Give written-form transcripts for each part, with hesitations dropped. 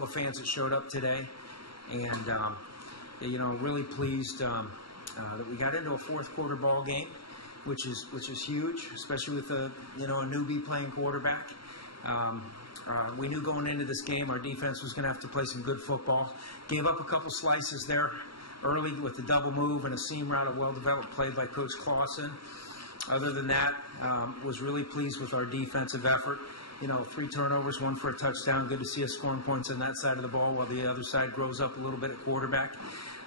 all the fans that showed up today, and really pleased that we got into a fourth quarter ball game, which is huge, especially with a newbie playing quarterback. We knew going into this game our defense was going to have to play some good football. Gave up a couple slices there early with the double move and a seam route, a well-developed play by Coach Clausen. Other than that, was really pleased with our defensive effort. 3 turnovers, 1 for a touchdown. Good to see us scoring points on that side of the ball while the other side grows up a little bit at quarterback.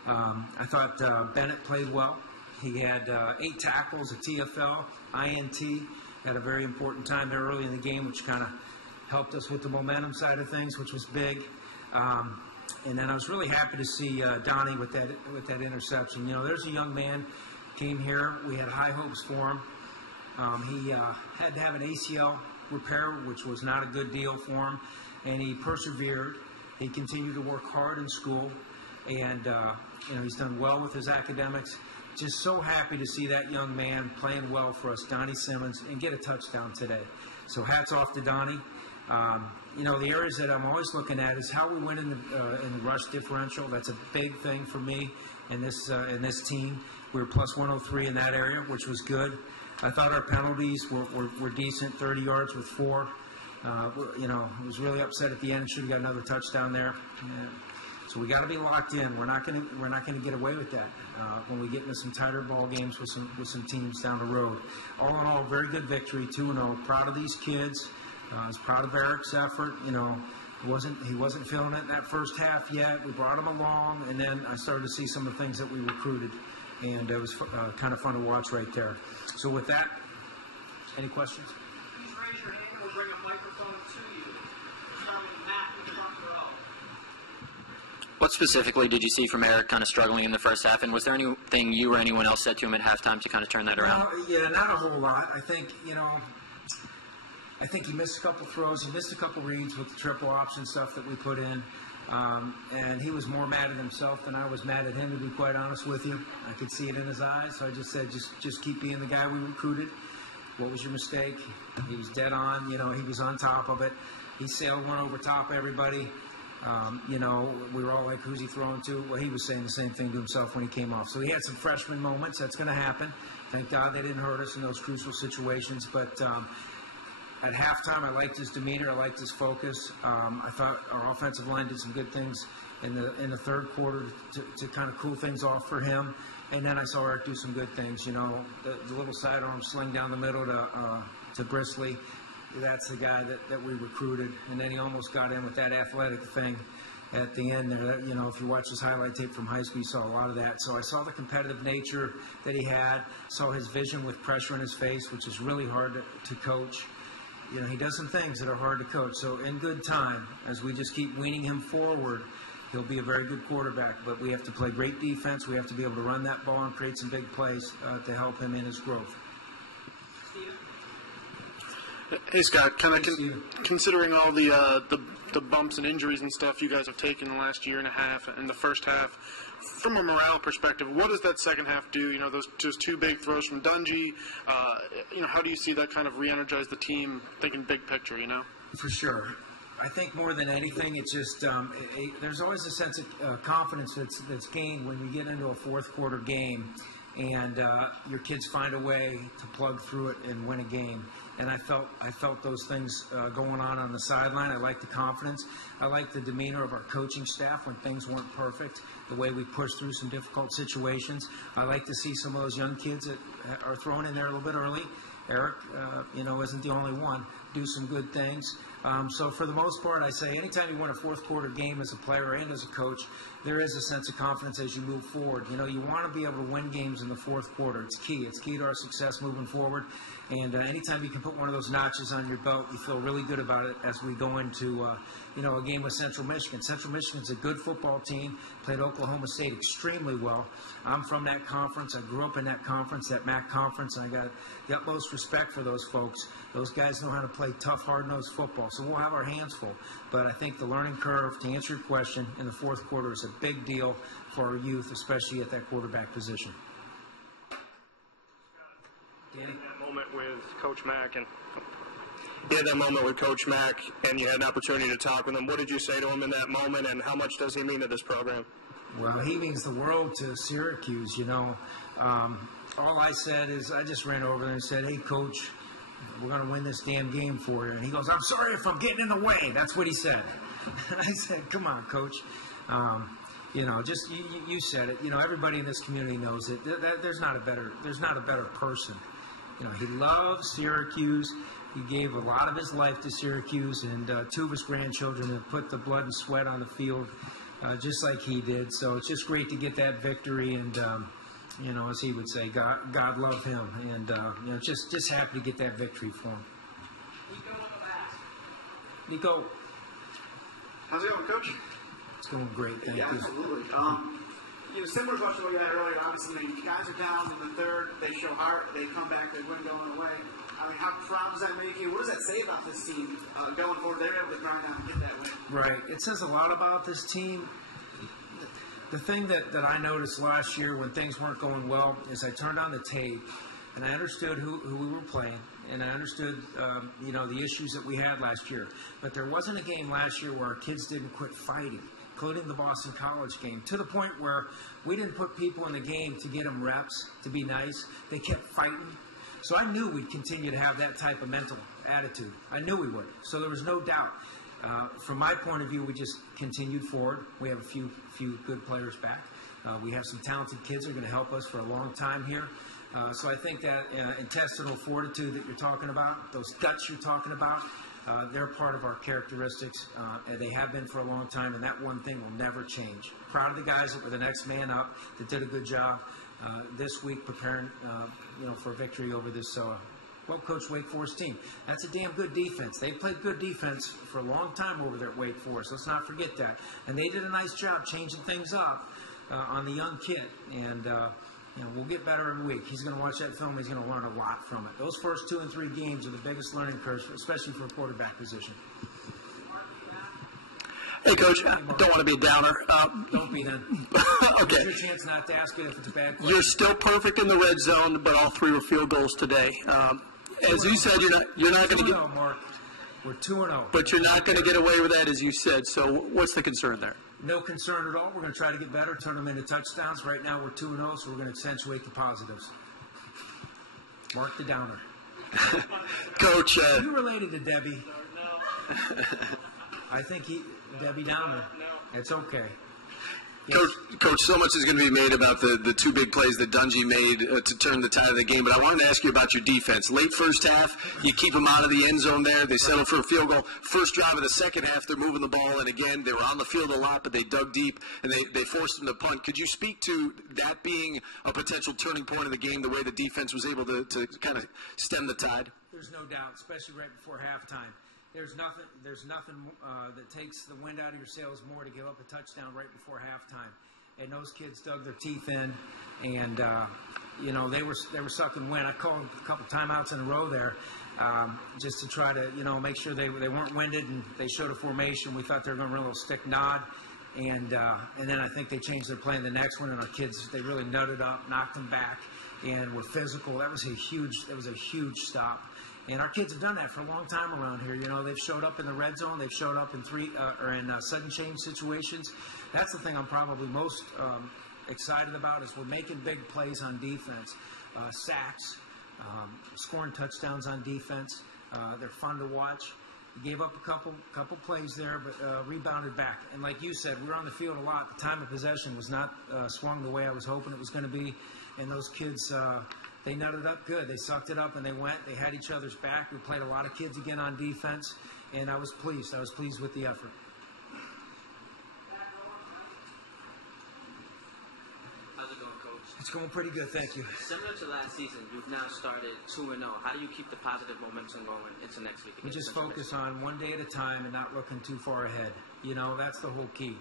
I thought Bennett played well. He had 8 tackles, a TFL, INT. Had a very important time there early in the game, which kind of helped us with the momentum side of things, which was big. And then I was really happy to see Donnie with that interception. There's a young man, came here. We had high hopes for him. He had to have an ACL repair, which was not a good deal for him, and he persevered. He continued to work hard in school, and he's done well with his academics. Just so happy to see that young man playing well for us, Donnie Simmons, and get a touchdown today. So hats off to Donnie. The areas that I'm always looking at is how we win in the rush differential. That's a big thing for me in this team. We were plus 103 in that area, which was good. I thought our penalties were decent, 30 yards with 4. Was really upset at the end. Should have got another touchdown there. So we got to be locked in. We're not going to get away with that when we get into some tighter ball games with some teams down the road. All in all, very good victory, 2-0. Proud of these kids. I was proud of Eric's effort. He wasn't feeling it that first half yet. We brought him along, and then I started to see some of the things that we recruited, and it was kind of fun to watch right there. So with that, any questions? Please raise your hand. We'll bring a microphone to you. Start with Matt in the front row. What specifically did you see from Eric kind of struggling in the first half, and was there anything you or anyone else said to him at halftime to kind of turn that around? Not a whole lot. I think he missed a couple throws. He missed a couple reads with the triple option stuff that we put in. And he was more mad at himself than I was mad at him, to be quite honest with you. I could see it in his eyes, so I just said, just keep being the guy we recruited. What was your mistake? He was dead on. He was on top of it. He sailed one over top of everybody. We were all like, who's he throwing to? Well, he was saying the same thing to himself when he came off. So he had some freshman moments. That's going to happen. Thank God they didn't hurt us in those crucial situations. But at halftime, I liked his demeanor. I liked his focus. I thought our offensive line did some good things in the third quarter to kind of cool things off for him. And then I saw Eric do some good things. The little sidearm sling down the middle to Brisley. That's the guy that we recruited. And then he almost got in with that athletic thing at the end there. If you watch his highlight tape from high school, you saw a lot of that. So I saw the competitive nature that he had, saw his vision with pressure in his face, which is really hard to coach. He does some things that are hard to coach. So in good time, as we just keep weaning him forward, he'll be a very good quarterback. But we have to play great defense. We have to be able to run that ball and create some big plays to help him in his growth. Hey, Scott, considering all the bumps and injuries and stuff you guys have taken in the last year and a half and the first half, from a morale perspective, what does that second half do? Those 2 big throws from Dungy. How do you see that kind of re-energize the team, thinking big picture? For sure. I think more than anything, it's just there's always a sense of confidence that's gained when you get into a fourth quarter game and your kids find a way to plug through it and win a game. And I felt those things going on the sideline. I like the confidence. I like the demeanor of our coaching staff when things weren't perfect, the way we pushed through some difficult situations. I like to see some of those young kids that are thrown in there a little bit early. Eric, isn't the only one. Do some good things. So for the most part, I say anytime you win a fourth quarter game as a player and as a coach, there is a sense of confidence as you move forward. You want to be able to win games in the fourth quarter. It's key. It's key to our success moving forward. And anytime you can put one of those notches on your belt, you feel really good about it as we go into, a game with Central Michigan. Central Michigan's a good football team, played Oklahoma State extremely well. I'm from that conference. I grew up in that conference, that MAC conference, and I got the utmost respect for those folks. Those guys know how to play tough, hard-nosed football, so we'll have our hands full. But I think the learning curve, to answer your question, in the fourth quarter is a big deal for our youth, especially at that quarterback position. Danny? That moment with Coach Mack, and You had that moment with Coach Mack, and you had an opportunity to talk with him. What did you say to him in that moment, and how much does he mean to this program? Well, he means the world to Syracuse, you know. All I said is I just ran over there and said, hey, Coach, we're going to win this damn game for you. And he goes, I'm sorry if I'm getting in the way. That's what he said. And I said, come on, Coach. You know, just you said it. You know, everybody in this community knows it. There's not a better person. You know, he loves Syracuse. He gave a lot of his life to Syracuse, and two of his grandchildren have put the blood and sweat on the field, just like he did. So it's just great to get that victory, and you know, as he would say, God love him, and you know, just happy to get that victory for him. Nico, how's it going, Coach? It's going great, thank you. Absolutely. You know, similar question we had earlier. Obviously, the guys are down in the third. They show heart. They come back. They win going away. I mean, how proud does that make you? What does that say about this team going forward? They're able to grind out and get that win. Right. It says a lot about this team. The thing that I noticed last year when things weren't going well is I turned on the tape and I understood who we were playing, and I understood you know, the issues that we had last year. But there wasn't a game last year where our kids didn't quit fighting, including the Boston College game, to the point where we didn't put people in the game to get them reps, to be nice. They kept fighting. So I knew we'd continue to have that type of mental attitude. I knew we would. So there was no doubt. From my point of view, we just continued forward. We have a few good players back. We have some talented kids that are going to help us for a long time here. So I think that intestinal fortitude that you're talking about, those guts you're talking about, they're part of our characteristics, and they have been for a long time, and that one thing will never change. Proud of the guys that were the next man up, that did a good job this week preparing you know, for a victory over this well-coached Wake Forest team. That's a damn good defense. They played good defense for a long time over there at Wake Forest. Let's not forget that. And they did a nice job changing things up on the young kid. And you know, we'll get better every week. He's going to watch that film. He's going to learn a lot from it. Those first 2 and 3 games are the biggest learning curves, especially for a quarterback position. Hey, Coach, I don't want to be a downer. Don't be then. Okay. It's your chance not to ask it if it's a bad question. You're still perfect in the red zone, but all 3 were field goals today. As you said, you're not going to get. Mark. We're 2-0. But you're not going to get away with that, as you said. So what's the concern there? No concern at all. We're going to try to get better, turn them into touchdowns. Right now we're 2-0, so we're going to accentuate the positives. Mark the downer. Coach. Are you related to Debbie? No. I think Debbie Downer. No. It's okay. Yes. Coach, so much is going to be made about the 2 big plays that Dungy made to turn the tide of the game, but I wanted to ask you about your defense. Late first half, you keep them out of the end zone there. They settled for a field goal. First drive of the second half, they're moving the ball, and again, they were on the field a lot, but they dug deep, and they forced them to punt. Could you speak to that being a potential turning point of the game, the way the defense was able to kind of stem the tide? There's no doubt, especially right before halftime. There's nothing that takes the wind out of your sails more to give up a touchdown right before halftime. And those kids dug their teeth in, and you know, they were sucking wind. I called a couple timeouts in a row there, just to try to, you know, make sure they weren't winded, and they showed a formation. We thought they were going to run a little stick nod, and then I think they changed their play in the next one, and our kids, they really nutted up, knocked them back, and were physical. That was a huge stop. And our kids have done that for a long time around here. You know, they've showed up in the red zone. They've showed up in sudden change situations. That's the thing I'm probably most excited about, is we're making big plays on defense, sacks, scoring touchdowns on defense. They're fun to watch. We gave up a couple plays there, but rebounded back. And like you said, we were on the field a lot. The time of possession was not swung the way I was hoping it was going to be. And those kids, they nutted up good. They sucked it up and they went. They had each other's back. We played a lot of kids again on defense, and I was pleased. I was pleased with the effort. How's it going, Coach? It's going pretty good, thank you. Similar to last season, you've now started 2-0. How do you keep the positive momentum going into next week? We just focus on one day at a time and not looking too far ahead. You know, that's the whole key.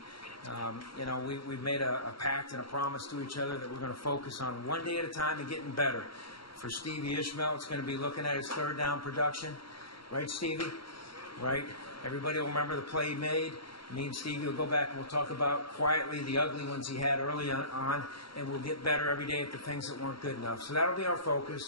You know, we've made a pact and a promise to each other that we're going to focus on one day at a time and getting better. For Stevie Ishmael, it's going to be looking at his third down production. Right, Stevie? Right? Everybody will remember the play he made. Me and Stevie will go back and we'll talk about quietly the ugly ones he had early on, and we'll get better every day at the things that weren't good enough. So that'll be our focus.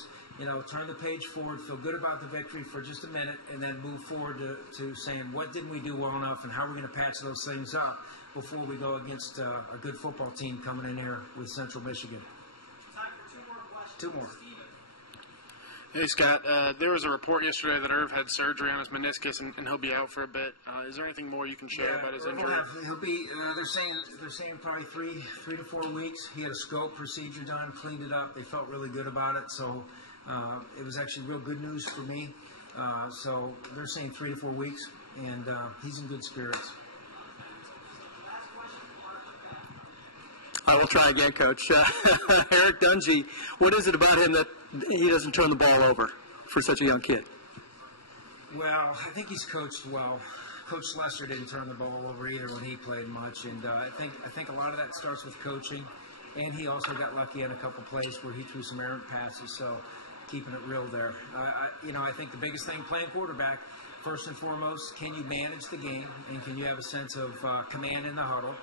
turn the page forward, feel good about the victory for just a minute, and then move forward to saying what didn't we do well enough and how we're going to patch those things up before we go against a good football team coming in here with Central Michigan. Time for 2 more questions. 2 more. Steven. Hey, Scott. There was a report yesterday that Irv had surgery on his meniscus and he'll be out for a bit. Is there anything more you can share about his injury? He'll be. They're saying probably 3 to 4 weeks. He had a scope procedure done, cleaned it up. They felt really good about it. So it was actually real good news for me. So they're saying 3 to 4 weeks, and he's in good spirits. I will try again, Coach. Eric Dungy, what is it about him that he doesn't turn the ball over for such a young kid? Well, I think he's coached well. Coach Lester didn't turn the ball over either when he played much, and I think a lot of that starts with coaching. And he also got lucky in a couple plays where he threw some errant passes, so keeping it real there. I think the biggest thing playing quarterback, first and foremost, can you manage the game and can you have a sense of command in the huddle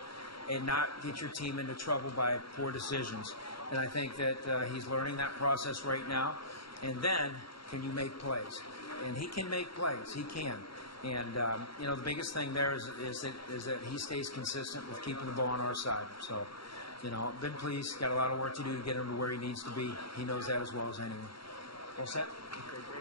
and not get your team into trouble by poor decisions. And I think that he's learning that process right now. And then, can you make plays? And he can make plays. He can. And, the biggest thing there is that he stays consistent with keeping the ball on our side. So, been pleased. Got a lot of work to do to get him to where he needs to be. He knows that as well as anyone. All set? Okay, great.